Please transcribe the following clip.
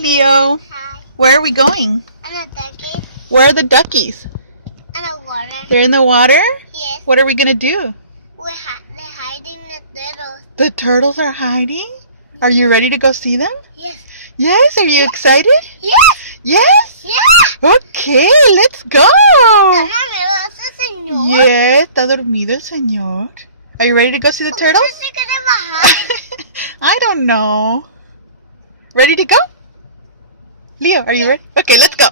Leo. Hi. Where are we going? And a ducky. Where are the duckies? And a water. They're in the water? Yes. What are we going to do? They're hiding the turtles. The turtles are hiding? Are you ready to go see them? Yes. Yes? Are you excited? Yes. Yes? Yeah. Okay, let's go. Mamá, me lo hace, señor. Yeah, está dormido el señor. Are you ready to go see the turtles? ¿Cómo se quiere bajar? I don't know. Ready to go? Leo, are you ready? Okay, let's go.